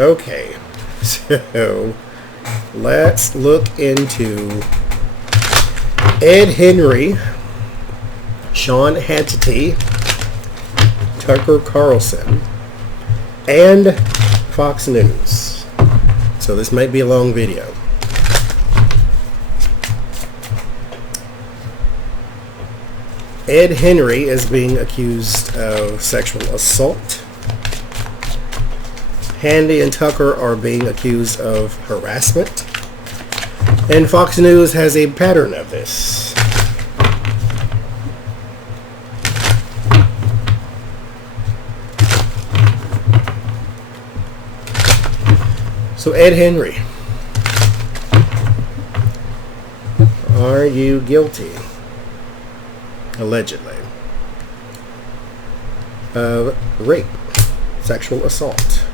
Okay, so let's look into Ed Henry, Sean Hannity, Tucker Carlson, and Fox News. So this might be a long video. Ed Henry is being accused of sexual assault. Hannity and Tucker are being accused of harassment. And Fox News has a pattern of this. So Ed Henry, are you guilty, allegedly, of rape, sexual assault?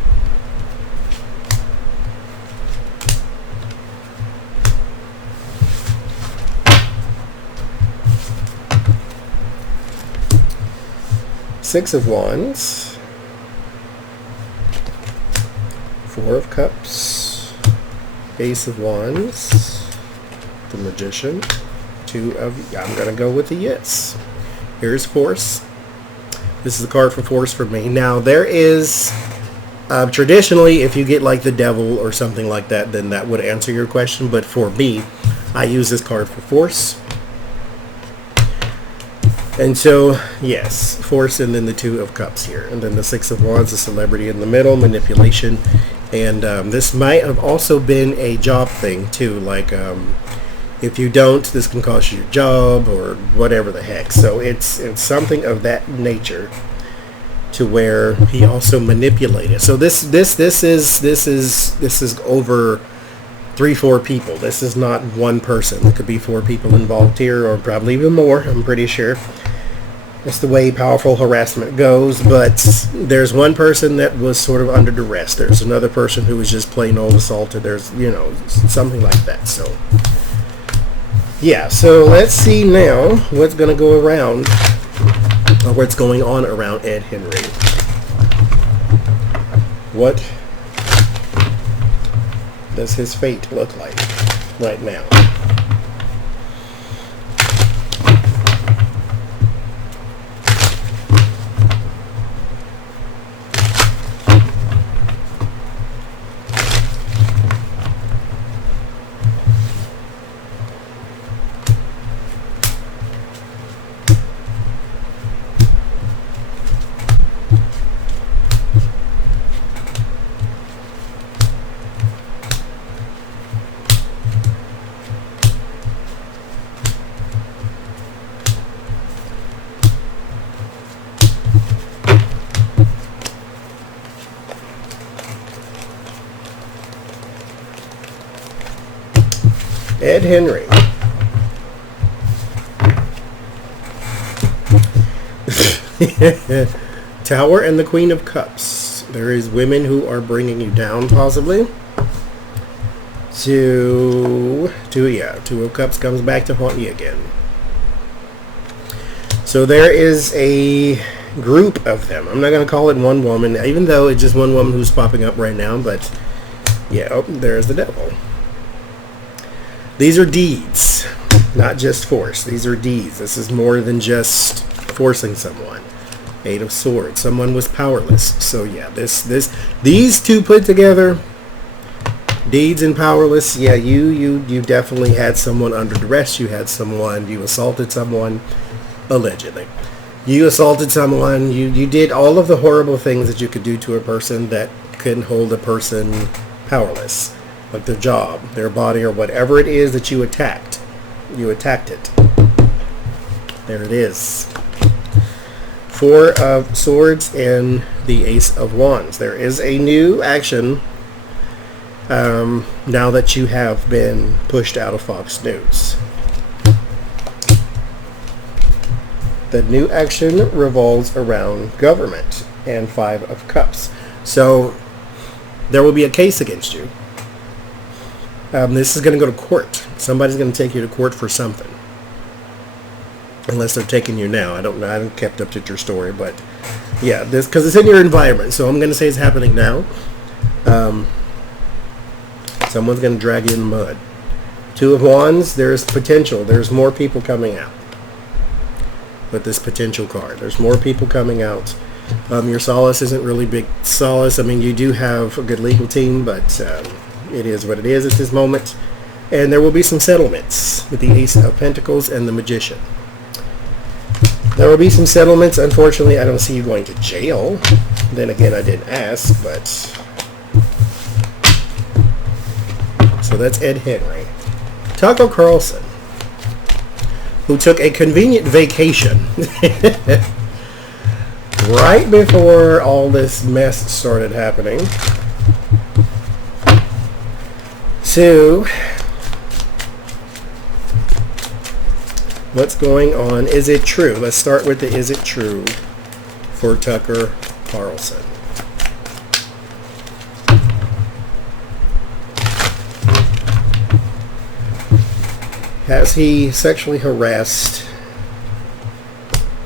Six of Wands, Four of Cups, Ace of Wands, the Magician, I'm going to go with the yes. Here's Force. This is the card for Force for me. Now, there is, traditionally, if you get like the Devil or something like that, then that would answer your question. But for me, I use this card for Force. And so, yes, Force, and then the Two of Cups here. And then the Six of Wands, the Celebrity in the middle, manipulation. And this might have also been a job thing, too. Like, if you don't, this can cost you your job or whatever the heck. So it's something of that nature, to where he also manipulated. So this is over 3-4 people. This is not one person. There could be 4 people involved here, or probably even more, I'm pretty sure. That's the way powerful harassment goes. But there's one person that was sort of under duress. There's another person who was just plain old assaulted. There's, something like that. So yeah, so let's see now what's going to go around, or what's going on around Ed Henry. What does his fate look like right now? Ed Henry. Tower and the Queen of Cups. There is women who are bringing you down, possibly. Two of Cups comes back to haunt you again. So there is a group of them. I'm not going to call it one woman, even though it's just one woman who's popping up right now. But yeah, there's the Devil. These are deeds, not just force. These are deeds. This is more than just forcing someone. 8 of Swords. Someone was powerless. So yeah, these two put together, deeds and powerless. Yeah, you definitely had someone under duress. You assaulted someone, allegedly. You assaulted someone. You did all of the horrible things that you could do to a person that couldn't hold a person powerless. Like their job, their body, or whatever it is that you attacked. You attacked it. There it is. 4 of Swords and the Ace of Wands. There is a new action now that you have been pushed out of Fox News. The new action revolves around government and 5 of Cups. So there will be a case against you. This is going to go to court. Somebody's going to take you to court for something. Unless they're taking you now. I don't know. I haven't kept up to your story. But yeah, because it's in your environment. So I'm going to say it's happening now. Someone's going to drag you in the mud. Two of Wands, there's potential. There's more people coming out with this potential card. There's more people coming out. Your solace isn't really big solace. I mean, you do have a good legal team, but it is what it is at this moment. And there will be some settlements with the Ace of Pentacles and the Magician. There will be some settlements. Unfortunately, I don't see you going to jail. Then again, I didn't ask, but... So that's Ed Henry. Tucker Carlson, who took a convenient vacation right before all this mess started happening. So, what's going on? Is it true? Let's start with the is it true for Tucker Carlson. Has he sexually harassed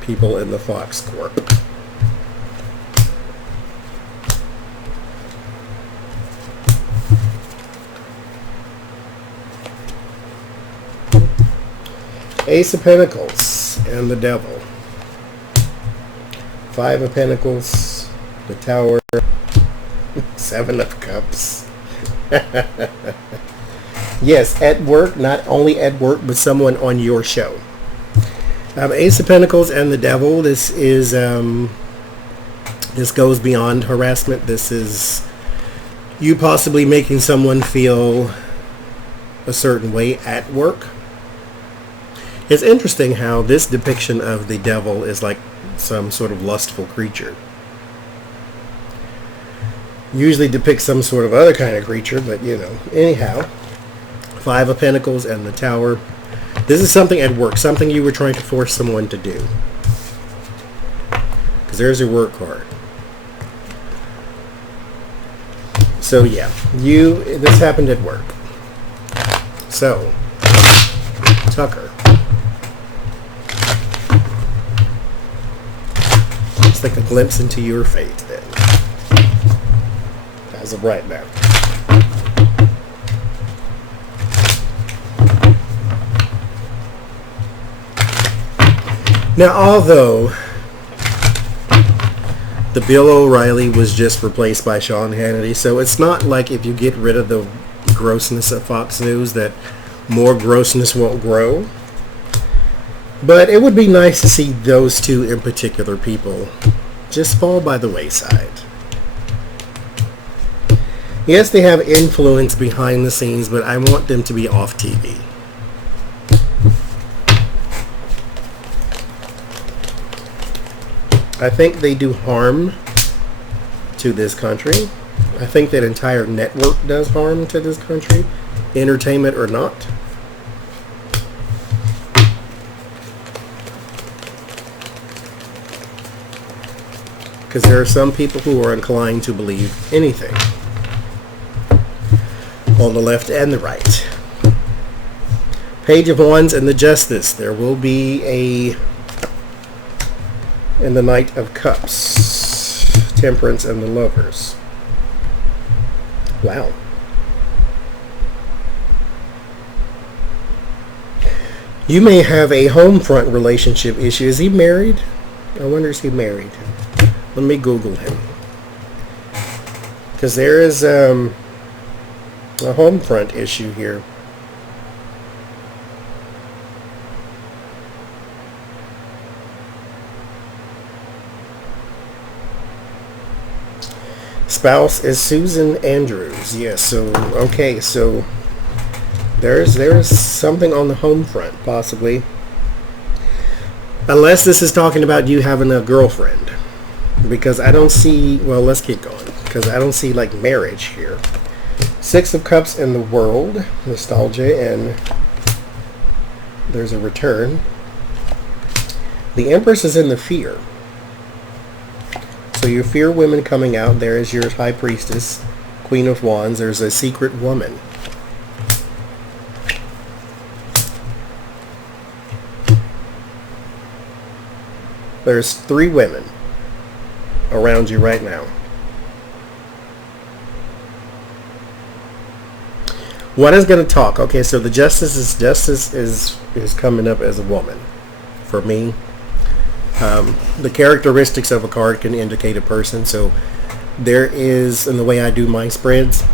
people in the Fox Corp? Ace of Pentacles and the Devil. Five of Pentacles, the Tower, Seven of Cups. Yes, at work, not only at work, but someone on your show. Ace of Pentacles and the Devil. This is this goes beyond harassment. This is you possibly making someone feel a certain way at work. It's interesting how this depiction of the devil is like some sort of lustful creature. Usually depicts some sort of other kind of creature, but you know, anyhow. Five of Pentacles and the Tower. This is something at work, something you were trying to force someone to do. Because there's your work card. So yeah, this happened at work. So, Tucker. It's like a glimpse into your fate then. As of right now. Now, although the Bill O'Reilly was just replaced by Sean Hannity, so it's not like if you get rid of the grossness of Fox News that more grossness won't grow. But it would be nice to see those two in particular people just fall by the wayside. Yes, they have influence behind the scenes, but I want them to be off TV. I think they do harm to this country. I think that entire network does harm to this country, entertainment or not. Because there are some people who are inclined to believe anything on the left and the right. Page of Wands and the Justice. There will be and the Knight of Cups, Temperance and the Lovers. Wow. You may have a home front relationship issue. Is he married? I wonder, is he married? Let me Google him. Because there is a home front issue here. Spouse is Susan Andrews. Yes, so okay, so there's something on the home front, possibly. Unless this is talking about you having a girlfriend. Because I don't see, well, let's keep going. Because I don't see like marriage here. Six of Cups in the World, nostalgia, and there's a return. The Empress is in the Fear. So you fear women coming out. There is your High Priestess, Queen of Wands. There's a secret woman. There's 3 women around you right now. What is going to talk? Okay, so the justice is coming up as a woman for me. The characteristics of a card can indicate a person. So there is, in the way I do my spreads,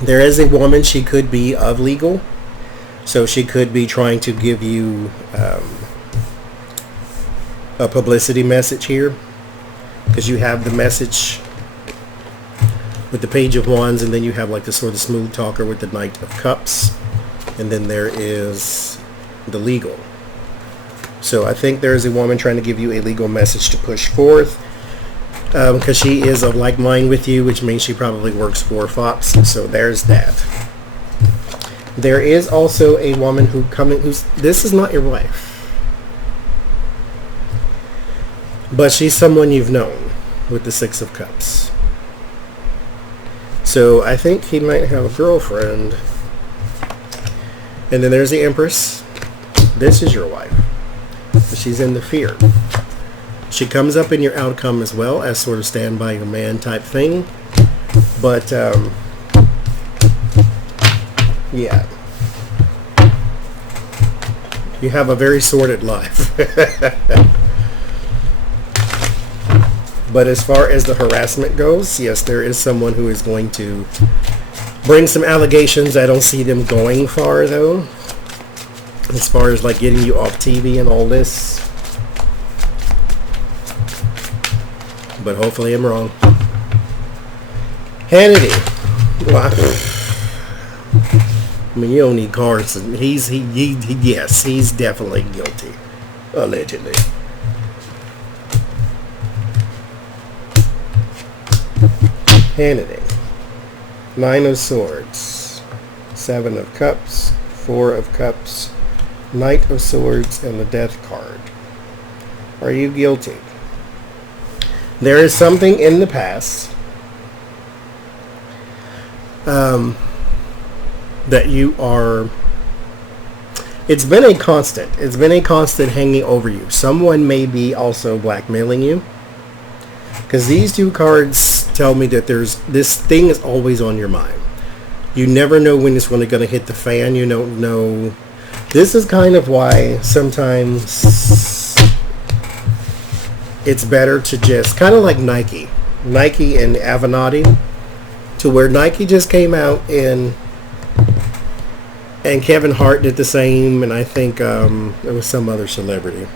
there is a woman. She could be of legal. So she could be trying to give you a publicity message here, because you have the message with the Page of Wands, and then you have like the sort of smooth talker with the Knight of Cups, and then there is the legal. So I think there is a woman trying to give you a legal message to push forth, because she is of like mind with you, which means she probably works for Fox. So there's that. There is also a woman who's this is not your wife, but she's someone you've known with the Six of Cups. So I think he might have a girlfriend. And then there's the Empress. This is your wife. She's in the fear. She comes up in your outcome as well as sort of stand by your man type thing. But yeah. You have a very sordid life. But as far as the harassment goes, yes, there is someone who is going to bring some allegations. I don't see them going far, though. As far as like getting you off TV and all this. But hopefully I'm wrong. Hannity. Well, I mean, you don't need Carlson. Yes, he's definitely guilty. Allegedly. Hannity. Nine of Swords. Seven of Cups. Four of Cups. Knight of Swords and the Death card. Are you guilty? There is something in the past that you are... It's been a constant. It's been a constant hanging over you. Someone may be also blackmailing you. Because these two cards tell me that this thing is always on your mind. You never know when it's really going to hit the fan. You don't know. This is kind of why sometimes it's better to just, kind of like Nike and Avenatti, to where Nike just came out and Kevin Hart did the same, and I think there was some other celebrity.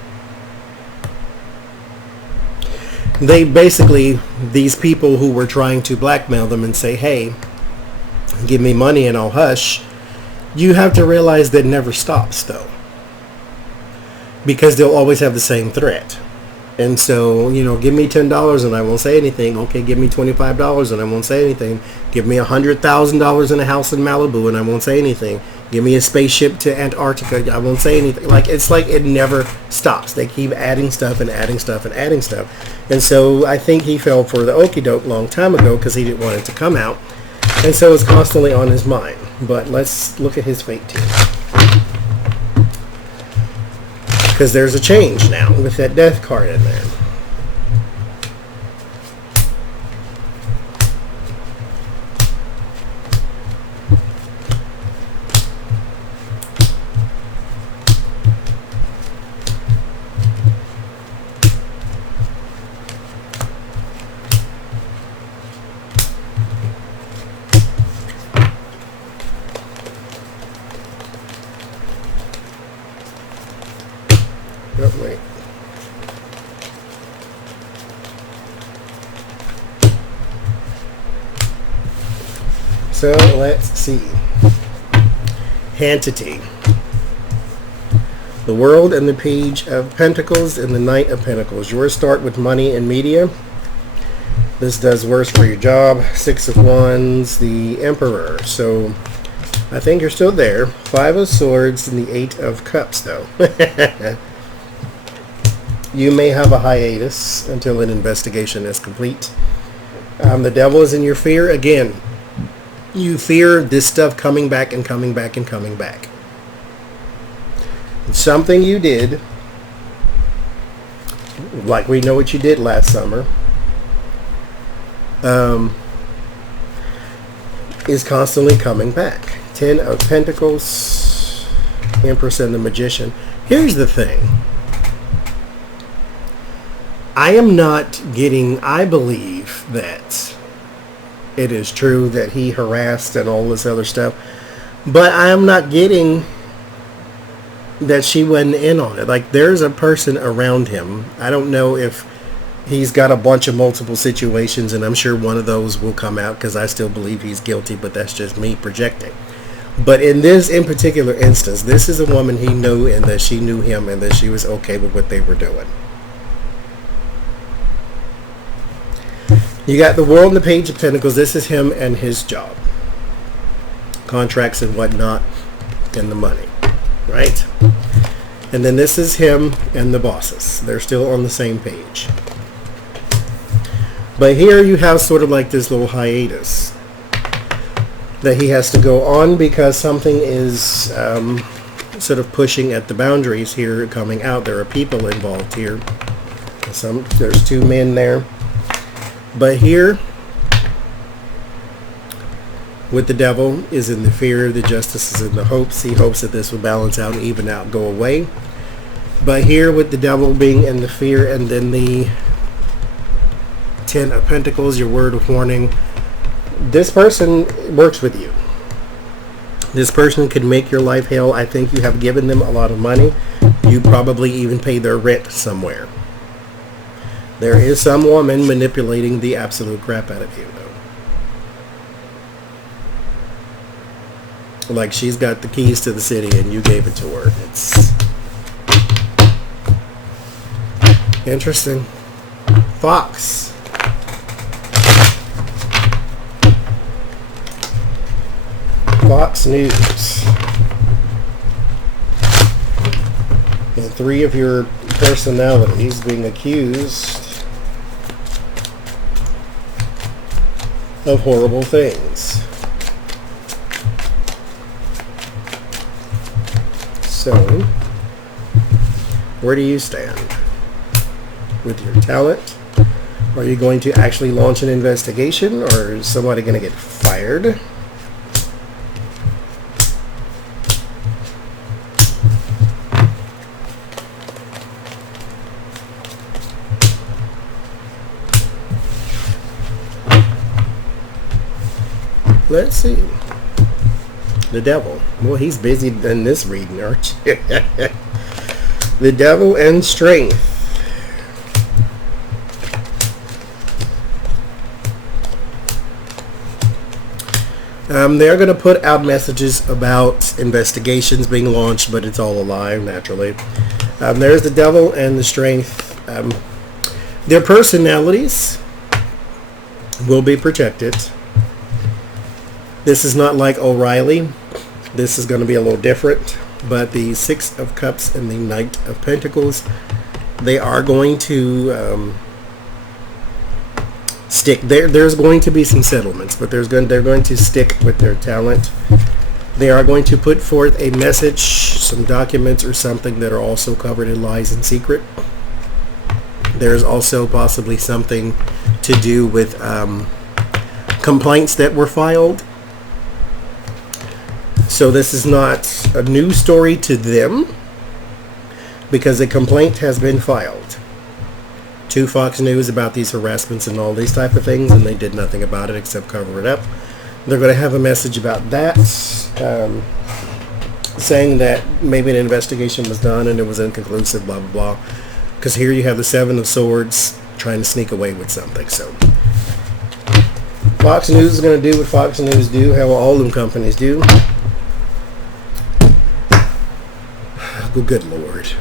They basically, these people who were trying to blackmail them and say, hey, give me money and I'll hush, you have to realize that never stops, though. Because they'll always have the same threat. And so, give me $10 and I won't say anything. Okay, give me $25 and I won't say anything. Give me $100,000 in a house in Malibu and I won't say anything. Give me a spaceship to Antarctica. I won't say anything. It's like it never stops. They keep adding stuff and adding stuff and adding stuff. And so I think he fell for the okie doke long time ago because he didn't want it to come out. And so it's constantly on his mind. But let's look at his fate too. Because there's a change now with that Death card in there. Oh, wait. So let's see. Hannity. The World and the Page of Pentacles and the Knight of Pentacles. Yours start with money and media. This does worse for your job. Six of Wands, the Emperor. So I think you're still there. Five of Swords and the Eight of Cups, though. You may have a hiatus until an investigation is complete. The Devil is in your fear. Again, you fear this stuff coming back and coming back and coming back. Something you did, like we know what you did last summer, is constantly coming back. Ten of Pentacles, Empress and the Magician. Here's the thing. I am not getting, I believe that it is true that he harassed and all this other stuff, but I am not getting that she went in on it. Like, there's a person around him. I don't know if he's got a bunch of multiple situations, and I'm sure one of those will come out because I still believe he's guilty, but that's just me projecting. But in particular instance, this is a woman he knew, and that she knew him, and that she was okay with what they were doing. You got the World and the Page of Pentacles. This is him and his job. Contracts and whatnot, and the money. Right? And then this is him and the bosses. They're still on the same page. But here you have sort of like this little hiatus that he has to go on because something is sort of pushing at the boundaries here, coming out. There are people involved here. There's two men there. But here, with the Devil, is in the fear. The Justice is in the hopes. He hopes that this will balance out and even out, go away. But here, with the Devil being in the fear, and then the Ten of Pentacles, your word of warning, this person works with you. This person could make your life hell. I think you have given them a lot of money. You probably even pay their rent somewhere. There is some woman manipulating the absolute crap out of you, though. Like, she's got the keys to the city and you gave it to her. It's interesting. Fox. Fox News. And three of your personalities being accused of horrible things. So, where do you stand with your talent? Are you going to actually launch an investigation, or is somebody going to get fired? Let's see. The Devil. Well, he's busy in this reading, aren't you? The Devil and Strength. They're going to put out messages about investigations being launched, but it's all a lie, naturally. There's the Devil and the Strength. Their personalities will be protected. This is not like O'Reilly. This is going to be a little different. But the Six of Cups and the Knight of Pentacles, they are going to stick. There's going to be some settlements, but they're going to stick with their talent. They are going to put forth a message, some documents or something that are also covered in lies and secret. There's also possibly something to do with complaints that were filed. So this is not a new story to them because a complaint has been filed to Fox News about these harassments and all these type of things, and they did nothing about it except cover it up. They're going to have a message about that, saying that maybe an investigation was done and it was inconclusive, blah, blah, blah. Because here you have the Seven of Swords trying to sneak away with something. So Fox News is going to do what Fox News do, how all them companies do. Oh, good Lord.